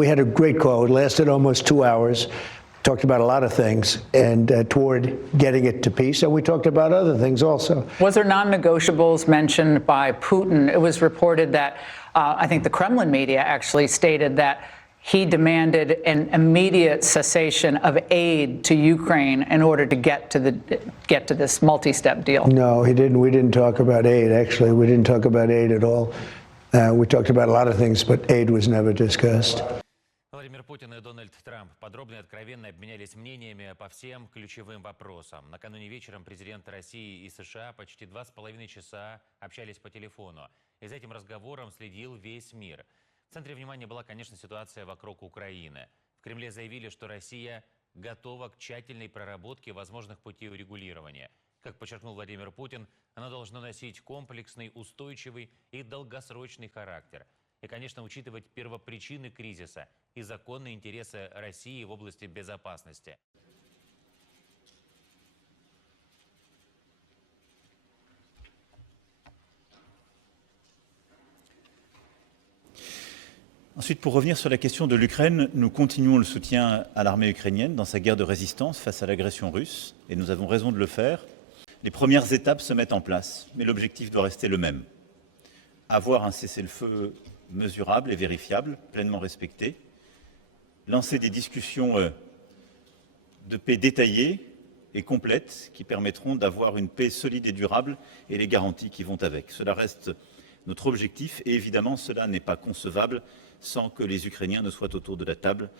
we had a great call. It lasted almost 2 hours. Talked about a lot of things and toward getting it to peace. And we talked about other things also. Was there non-negotiables mentioned by Putin? It was reported that I think the Kremlin media actually stated that he demanded an immediate cessation of aid to Ukraine in order to get to this multi-step deal. No, he didn't. We didn't talk about aid. Actually, we didn't talk about aid at all. We talked about a lot of things, but aid was never discussed. Владимир Путин и Дональд Трамп подробно и откровенно обменялись мнениями по всем ключевым вопросам. Накануне вечером президенты России и США почти 2,5 часа общались по телефону. И за этим разговором следил весь мир. В центре внимания была, конечно, ситуация вокруг Украины. В Кремле заявили, что Россия готова к тщательной проработке возможных путей урегулирования. Как подчеркнул Владимир Путин, она должна носить комплексный, устойчивый и долгосрочный характер. И, конечно, учитывать первопричины кризиса и законные интересы России в области безопасности. Ensuite, pour revenir sur la question de l'Ukraine, nous continuons le soutien à l'armée ukrainienne dans sa guerre de résistance face à l'agression russe, et nous avons raison de le faire. Les premières étapes se mettent en place, mais l'objectif doit rester le même. Avoir un cessez-le-feu mesurable et vérifiable, pleinement respecté, lancer des discussions de paix détaillées et complètes qui permettront d'avoir une paix solide et durable et les garanties qui vont avec. Cela reste notre objectif et évidemment cela n'est pas concevable sans que les Ukrainiens ne soient autour de la table